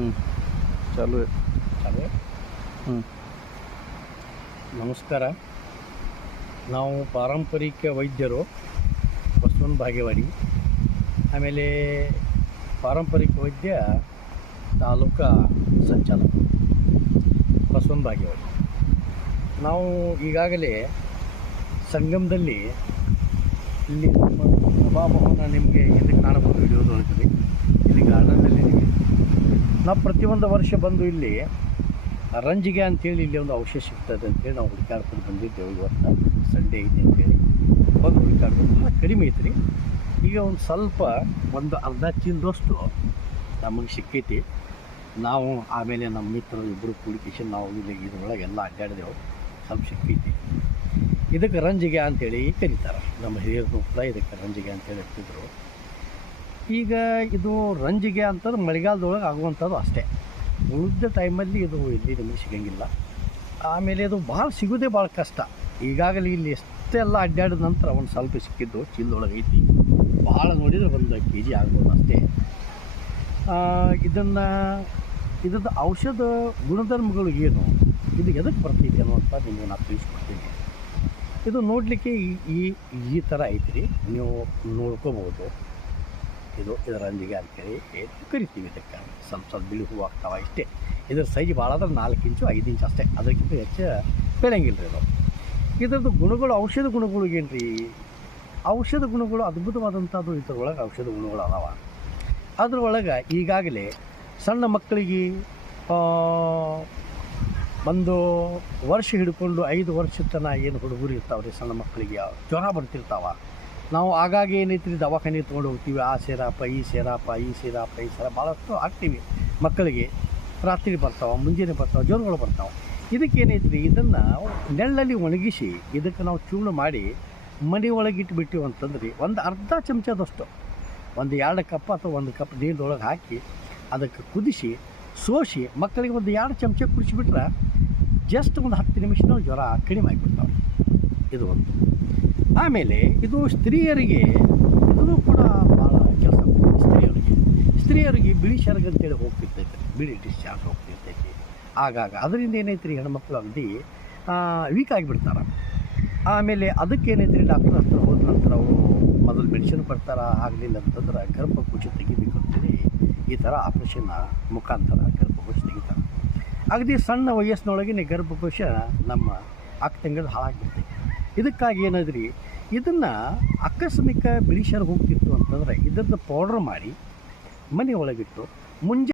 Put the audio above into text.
चालू आहे. ಚಾಲು ನಮಸ್ಕಾರ. ನಾವು ಪಾರಂಪರಿಕ ವೈದ್ಯರು ಬಸವನ ಬಾಗೇವಾಡಿ, ಆಮೇಲೆ ಪಾರಂಪರಿಕ ವೈದ್ಯ ತಾಲೂಕಾ ಸಂಚಾಲಕ ಬಸವನ ಬಾಗೇವಾಡಿ. ನಾವು ಈಗಾಗಲೇ ಸಂಗಮದಲ್ಲಿ ಇಲ್ಲಿ ನಮ್ಮ ಸಭಾಭವನ ನಿಮಗೆ ಎಲ್ಲಿ ಕಾಣಬಹುದು, ವಿಡಿಯೋದೊಳಗಿದೆ. ಇಲ್ಲಿ ಗಾರ್ಡನ್ನಲ್ಲಿದ್ದೀವಿ ನಾವು. ಪ್ರತಿಯೊಂದು ವರ್ಷ ಬಂದು ಇಲ್ಲಿ ರಂಜಿಗೆ ಅಂತೇಳಿ ಇಲ್ಲಿ ಒಂದು ಔಷಧ ಸಿಗ್ತದೆ ಅಂತೇಳಿ ನಾವು ಹುಡುಕಾಡ್ಕೊಂಡು ಬಂದಿದ್ದೆವು. ಇವತ್ತು ಸಂಡೇ ಐತೆ ಅಂತೇಳಿ ಬಂದು ಹುಡುಕಾಡ್ಕೊಂಡು ಭಾಳ ಕಡಿಮೆ ಐತ್ರಿ. ಈಗ ಒಂದು ಸ್ವಲ್ಪ ಒಂದು ಅರ್ಧ ಚೀಲದಷ್ಟು ನಮಗೆ ಸಿಕ್ಕೈತಿ. ನಾವು ಆಮೇಲೆ ನಮ್ಮ ಮಿತ್ರರು ಇಬ್ಬರು ಕೂಡಿಕೇಶನ್ ನಾವು ಇಲ್ಲಿ ಇದ್ರೊಳಗೆ ಎಲ್ಲ ಅಡ್ಡಾಡಿದೆವು. ಸ್ವಲ್ಪ ಸಿಕ್ಕೈತಿ. ಇದಕ್ಕೆ ರಂಜಿಗೆ ಅಂತೇಳಿ ಕರೀತಾರೆ. ನಮ್ಮ ಹಿರಿಯರು ಕೂಡ ಇದಕ್ಕೆ ರಂಜಿಗೆ ಅಂತೇಳಿ ಇರ್ತಿದ್ರು. ಈಗ ಇದು ರಂಜಿಗೆ ಅಂತಂದ್ರೆ ಮಳೆಗಾಲದೊಳಗೆ ಆಗುವಂಥದ್ದು ಅಷ್ಟೇ. ಉಳಿದ ಟೈಮಲ್ಲಿ ಇದು ಇಲ್ಲಿ ನಮಗೆ ಸಿಗೋಂಗಿಲ್ಲ. ಆಮೇಲೆ ಇದು ಭಾಳ ಸಿಗೋದೇ ಭಾಳ ಕಷ್ಟ. ಈಗಾಗಲೇ ಇಲ್ಲಿ ಎಷ್ಟೆಲ್ಲ ಅಡ್ಡಾಡಿದ ನಂತರ ಒಂದು ಸ್ವಲ್ಪ ಸಿಕ್ಕಿದ್ದು ಚೀಲದೊಳಗೆ ಐತಿ. ಭಾಳ ನೋಡಿದರೆ ಒಂದು kg ಆಗ್ಬೋದು ಅಷ್ಟೇ. ಇದ್ರದ್ದು ಔಷಧ ಗುಣಧರ್ಮಗಳು ಏನು, ಇದು ಎದಕ್ಕೆ ಬರ್ತೈತಿ ಅನ್ನುವಂಥ ನಿಮಗೆ ನಾನು ತಿಳಿಸ್ಕೊಡ್ತೀನಿ. ಇದು ನೋಡಲಿಕ್ಕೆ ಈ ಥರ ಐತ್ರಿ, ನೀವು ನೋಡ್ಕೋಬೋದು. ಇದರ ರಂಜಿಗೆ ಅಂತೇಳಿ ಕರಿತೀವಿ. ಇದಕ್ಕೆ ಸ್ವಲ್ಪ ಬಿಳಿ ಹೂವು ಆಗ್ತಾವೆ ಇಷ್ಟೇ. ಇದ್ರ ಸೈಜ್ ಭಾಳ ಆದ್ರೆ 4 ಇಂಚು 5 ಇಂಚು ಅಷ್ಟೇ, ಅದಕ್ಕಿಂತ ಹೆಚ್ಚು ಬೆಳೆಯಂಗಿಲ್ಲ ರೀ ಇದು. ಇದರದ್ದು ಗುಣಗಳು, ಔಷಧ ಗುಣಗಳು ಏನು ರೀ, ಔಷಧ ಗುಣಗಳು ಅದ್ಭುತವಾದಂಥದ್ದು. ಇದರೊಳಗೆ ಔಷಧ ಗುಣಗಳು ಅದಾವ. ಅದರೊಳಗೆ ಈಗಾಗಲೇ ಸಣ್ಣ ಮಕ್ಕಳಿಗೆ ಒಂದು ವರ್ಷ ಹಿಡ್ಕೊಂಡು 5 ವರ್ಷದ ತನಕ ಏನು ಹುಡುಗರು ಇರ್ತಾವೆ ರೀ, ಸಣ್ಣ ಮಕ್ಕಳಿಗೆ ಜ್ವರ ಬರ್ತಿರ್ತಾವೆ. ನಾವು ಆಗಾಗ ಏನೈತಿ ದವಾಖಾನೆ ತೊಗೊಂಡು ಹೋಗ್ತೀವಿ. ಆ ಸೇರಾಪ ಈ ಸೇರಾಪ ಭಾಳಷ್ಟು ಹಾಕ್ತೀವಿ ಮಕ್ಕಳಿಗೆ. ರಾತ್ರಿ ಬರ್ತಾವೆ, ಮುಂಜಾನೆ ಬರ್ತಾವೆ, ಜ್ವರಗಳು ಬರ್ತಾವೆ. ಇದಕ್ಕೆ ಏನೈತಿ ರೀ, ಇದನ್ನು ನೆರಳಲ್ಲಿ ಒಣಗಿಸಿ ಇದಕ್ಕೆ ನಾವು ಚೂರ್ಣ ಮಾಡಿ ಮನೆ ಒಳಗೆ ಇಟ್ಬಿಟ್ಟಿವಿ ಅಂತಂದ್ರೆ ಒಂದು ಅರ್ಧ ಚಮಚದಷ್ಟು, ಒಂದು 2 ಕಪ್ ಅಥವಾ 1 ಕಪ್ ನೀರೊಳಗೆ ಹಾಕಿ ಅದಕ್ಕೆ ಕುದಿಸಿ ಸೋಸಿ ಮಕ್ಕಳಿಗೆ ಒಂದು 2 ಚಮಚ ಕುಡಿಸಿಬಿಟ್ರೆ ಜಸ್ಟ್ ಒಂದು 10 ನಿಮಿಷದಲ್ಲಿ ಜ್ವರ ಕಡಿಮೆ ಆಗಿಬಿಡ್ತಾವೆ. ಇದು ಒಂದು. ಆಮೇಲೆ ಇದು ಸ್ತ್ರೀಯರಿಗೆ ಇದೂ ಕೂಡ ಭಾಳ ಕೆಲಸ. ಸ್ತ್ರೀಯರಿಗೆ ಬಿಳಿ ಶರ್ಗ ಅಂತೇಳಿ ಹೋಗ್ತಿರ್ತೈತೆ, ಬಿಳಿ ಡಿಸ್ಚಾರ್ಜ್ ಹೋಗ್ತಿರ್ತೈತಿ ಆಗಾಗ. ಅದರಿಂದ ಏನೈತೆ ರೀ, ಹೆಣ್ಮಕ್ಳು ಅಗದಿ ವೀಕ್ ಆಗಿಬಿಡ್ತಾರೆ. ಆಮೇಲೆ ಅದಕ್ಕೆ ಏನೈತೆ ರೀ, ಡಾಕ್ಟರ್ ಹತ್ರ ಹೋದ ನಂತರ ಅವರು ಮೊದಲು ಮೆಡಿಸಿನ್ ಕೊಡ್ತಾರೆ. ಆಗಲಿಲ್ಲ ಅಂತಂದ್ರೆ ಗರ್ಭಕೋಶ ತೆಗಿಬೇಕು ಅಂತೇಳಿ ಈ ಥರ ಆಪ್ರೇಷನ್ ಮುಖಾಂತರ ಗರ್ಭಕೋಶ ತೆಗಿತಾರೆ. ಅಗದಿ ಸಣ್ಣ ವಯಸ್ಸಿನೊಳಗೆ ಗರ್ಭಕೋಶ ನಮ್ಮ 4 ತಿಂಗಳು ಹಾಳಾಗಿರ್ತೈತಿ. ಇದಕ್ಕಾಗಿ ಏನದ್ರಿ, ಇದನ್ನು ಆಕಸ್ಮಿಕ ಬಿಳಿ ಶರ್ಗ ಹೋಗ್ತಿತ್ತು ಅಂತಂದರೆ ಇದರದ್ದು ಪೌಡ್ರ್ ಮಾಡಿ ಮನೆ ಒಳಗಿಟ್ಟು ಮುಂಜಾನೆ